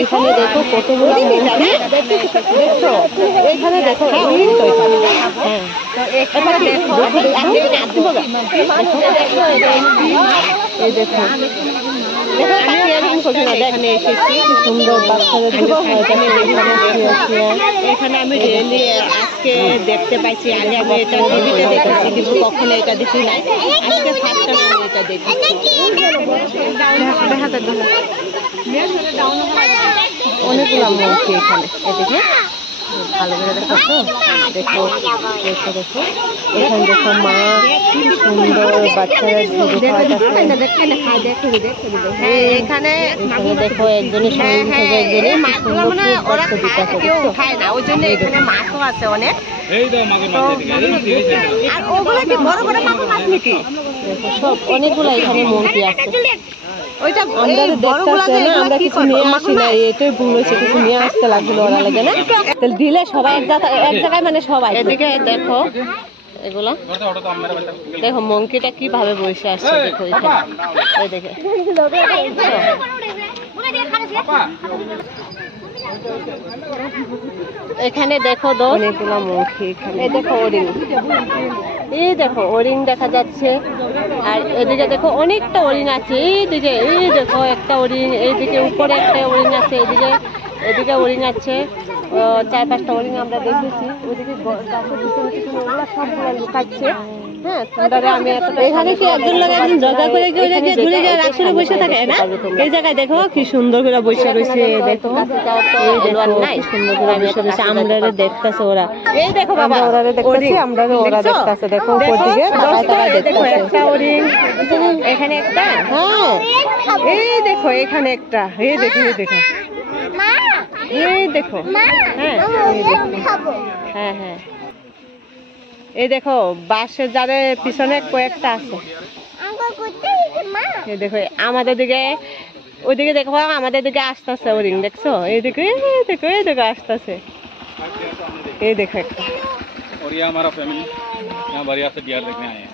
এখানে দেখো কতগুলো মূর্তি দেখছো, এখানে দেখো এই দেখো এখানে এসেছি, সুন্দর বাচ্চাদের এখানে আমি রিয়েলি আজকে দেখতে পাইছি। আগে আমি এটা টিভিতে দেখেছি কিন্তু কখনো এটা দেখি নাই, আজকে ফার্স্ট টাইম আমি এটা দেখেছি। অনেকগুলো মূর্তি এখানে, এদিকে ভালো করে দেখো তো, দেখো দেখো দেখো এখানে দেখো মা কি সুন্দর বাচ্চারা এখানে দেখো একজনের শরীর থেকে একজনের খায় না, ওই জন্য এখানে মাছও আছে অনেক। আর ওগুলো কি বড় বড় মাগুর মাছ নাকি? দেখো সব অনেকগুলো এখানে মূর্তি আছে। ওইটা আমরা দেখতেছি না, আমরা কিছু নিয়ে আসি না, এটাই ভুল হয়েছে, কিছু নিয়ে আসতে লাগলো ওরা লাগে না, তাহলে দিলে সবাই এক জায়গায় মানে সবাই। এদিকে দেখো এগুলা দেখো মঙ্কিটা কিভাবে বসে আসছে, দেখো এখানে এই দেখে এখানে দেখো অনেকগুলো মঙ্কি, এখানে দেখো ওরিং, এই দেখো ওরিং দেখা যাচ্ছে। আর এদিকে দেখো অনেকটা ওরিং আছে, এইদিকে এই দেখো একটা ওরিং, এইদিকে উপরে একটা ওরিং আছে, এদিকে ওরিং আছে 4-5টা ওরিং আমরা দেখেছি। ওইদিকে গাছের পিছনে পিছনে ওগুলো সবগুলো লুকাচ্ছে। হ্যাঁ আমি এখানে কি একজন লাগে একজন জগা করে ঘুরে গিয়ে রাত করে বসে থাকে না, এই জায়গায় দেখো কি সুন্দর করে বসে রয়েছে, দেখো নাই সুন্দর করে বসে রয়েছে, আমরা দেখতেছে ওরা, এই দেখো বাবা ওরা দেখতেছি, আমরা ওরা দেখতেছে, দেখো উপর দিকে দেখো একটা ওরিং এখানে একটা, হ্যাঁ এই দেখো এখানে একটা, এই দেখো এই দেখো এই দেখো, হ্যাঁ হ্যাঁ এই দেখো বাঁশের জারে পিছনে কয়েকটা আছে, এই দেখো আমাদের দিকে ওইদিকে দেখো আমাদের দিকে আসতেছে ওরিং, দেখছো এইদিকে দেখো এই দেখো আসতেছে, এই দেখো একটা। और ये हमारा फैमिली यहाँ बढ़िया से डियर देखने आए हैं,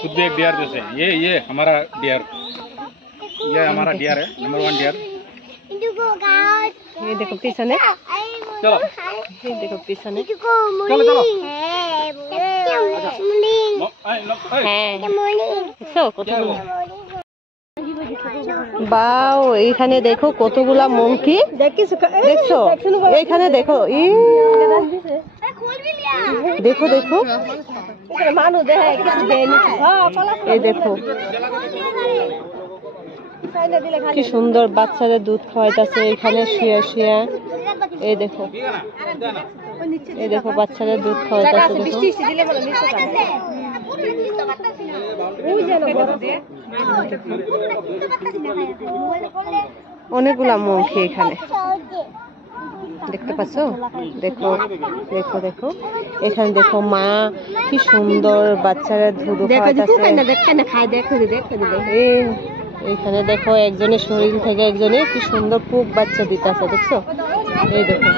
खुद भी एक डियर जैसे ये हमारा डियर, ये हमारा डियर है, नंबर 1 डियर। ये देखो पीछे, चलो ये देखो पीछे, चलो चलो বাও এইখানে দেখো কতগুলা মঙ্কি দেখছো, এইখানে দেখো দেখো দেখো এই দেখো কি সুন্দর বাচ্চাদের দুধ খাওয়াইতেছে এখানে শুয়ে শুয়ে, এই দেখো এই দেখো বাচ্চাদের দুধ খাওয়াইতেছে, দেখো অনেকগুলা মঙ্কি এখানে দেখতে পাচ্ছ, দেখো দেখো দেখো এখানে দেখো মা কি সুন্দর বাচ্চারা দুধ খাওয়াইতেছে, এইখানে দেখো একজনের শরীর থেকে একজনে কি সুন্দর পুক বাচ্চা দিতেছে, দেখছো এই দেখো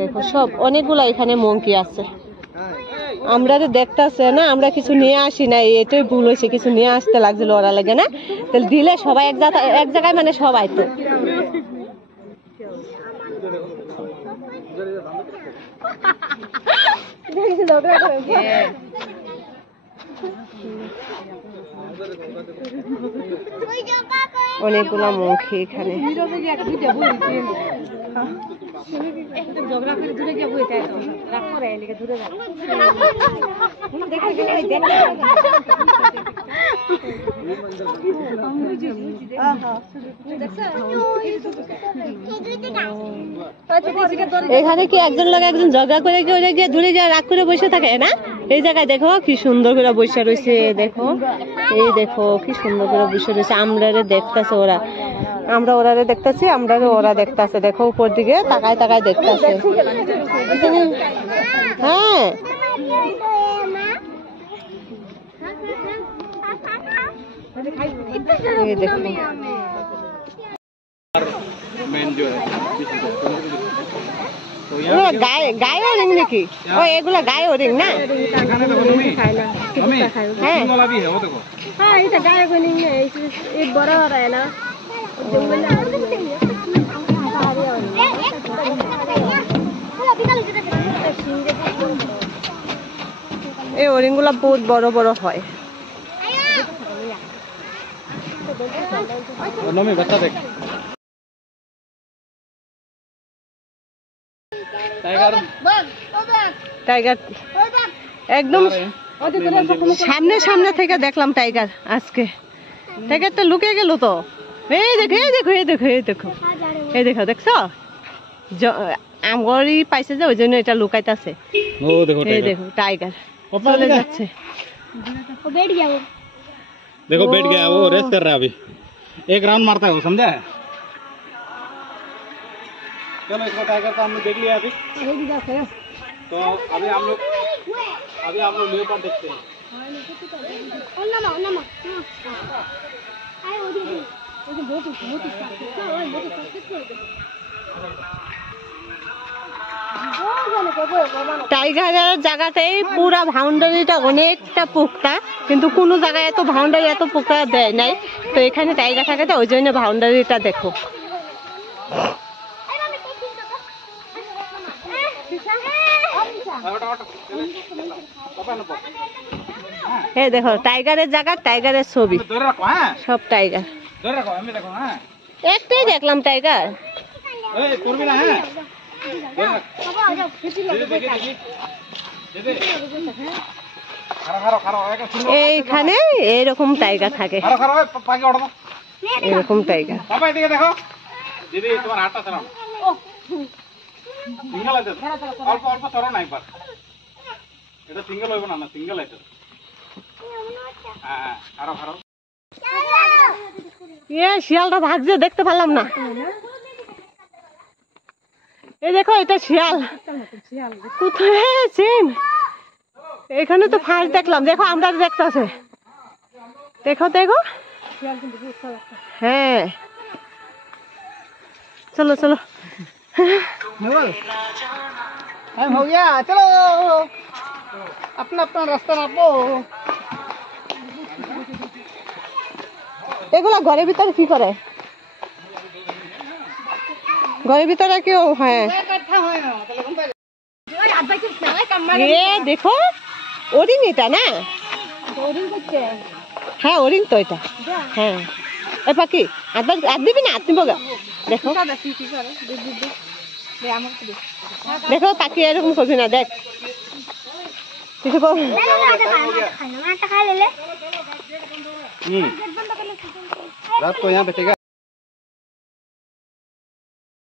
দেখো সব অনেকগুলা এখানে মঙ্কি আছে। আমরা তো দেখতেছে না, আমরা কিছু নিয়ে আসি না, এটাই ভুল হয়েছে, কিছু নিয়ে আসতে লাগছিল ওরা লাগে না, তাহলে দিলে সবাই এক জায়গায় মানে সবাই তো। অনেকগুলা মঙ্কি এখানে, এখানে কি একজন লাগে একজন ঝগড়া করে গিয়ে দূরে গিয়ে রাগ করে বসে থাকে না, এই জায়গায় দেখো কি সুন্দর করে বসে রয়েছে, দেখো এই দেখো কি সুন্দর করে বসে রয়েছে, আমরা দেখতেছে ওরা, আমরা ওরা দেখতেছি, আমরা ওরা দেখতেছে, দেখো উপর দিকে তাকায় তাকায় দেখতেছে, হ্যাঁ ये देखो मेन जो है तो ওগুলো গায়ে ওরিং নাকি? ও এগুলো গায়ে ওরিং না? এখানে দেখো তুমি তুমি হ্যাঁ वाला भी है वो देखो हाँ ये तो गाय को नहीं है ये बड़ा हो रहा है ना जंगल এই ওরিং গুলা বহুত বড় বড় হয় नमी बच्चा देख टाइगर টাইগার একদম সামনে সামনে থেকে দেখলাম টাইগার আজকে টাইগারটা লুকিয়ে গেল তো এই দেখো এই দেখো এই দেখো এই দেখো এই দেখো দেখছো আমগরি পাইছে যে ওই জন্য এটা লুকাইতেছে वो देखो এই দেখো টাইগার চলে যাচ্ছে देखो बैठ गया वो रेस कर रहा है अभी एक राउंड मारता है वो समझा है चलो इसको टाइगर का हमने देख लिया अभी तो अभी हम लोग लेपर्ड देखते हैं টাইগারের জায়গাতেই পুরা বাউন্ডারিটা অনেকটা পুক্তা কিন্তু কোনো জায়গায় এত বাউন্ডারি এত পুক্তা দেয় নাই তো এখানে টাইগার থাকে তো ওই জন্য বাউন্ডারিটা দেখো এই দেখো টাইগারের জায়গা টাইগারের ছবি সব টাইগার একটাই দেখলাম টাইগার এইখানে এরকম টাইগার থাকে এরকম টাইগার দেখো দিদি তোমার হাতটা ছাড়াও সিঙ্গেল আছে অল্প অল্প সরো না একবার এটা সিঙ্গেল হইব না সিঙ্গেল আছে হ্যাঁ খারাপ খারাপ শিয়ালটা ভাগছে দেখতে পারলাম না এই দেখো এটা শিয়াল কোথায় চেন এখানে তো ফার্স্ট দেখলাম দেখো আমরা দেখতেছে দেখো দেখো হ্যাঁ চলো চলো टाइम हो गया चलो अपना अपना रास्ता नापो এগুলা ঘরের ভিতরে কি করে ঘরের ভিতরে কেউ হ্যাঁ এ দেখো ওরিং এটা না হ্যাঁ ওরিং তো এটা হ্যাঁ এ পাখি আর দিবি না আপনি বগা দেখো দেখো পাখি এরকম করবি না দেখ কিছু रात को यहाँ बैठेगा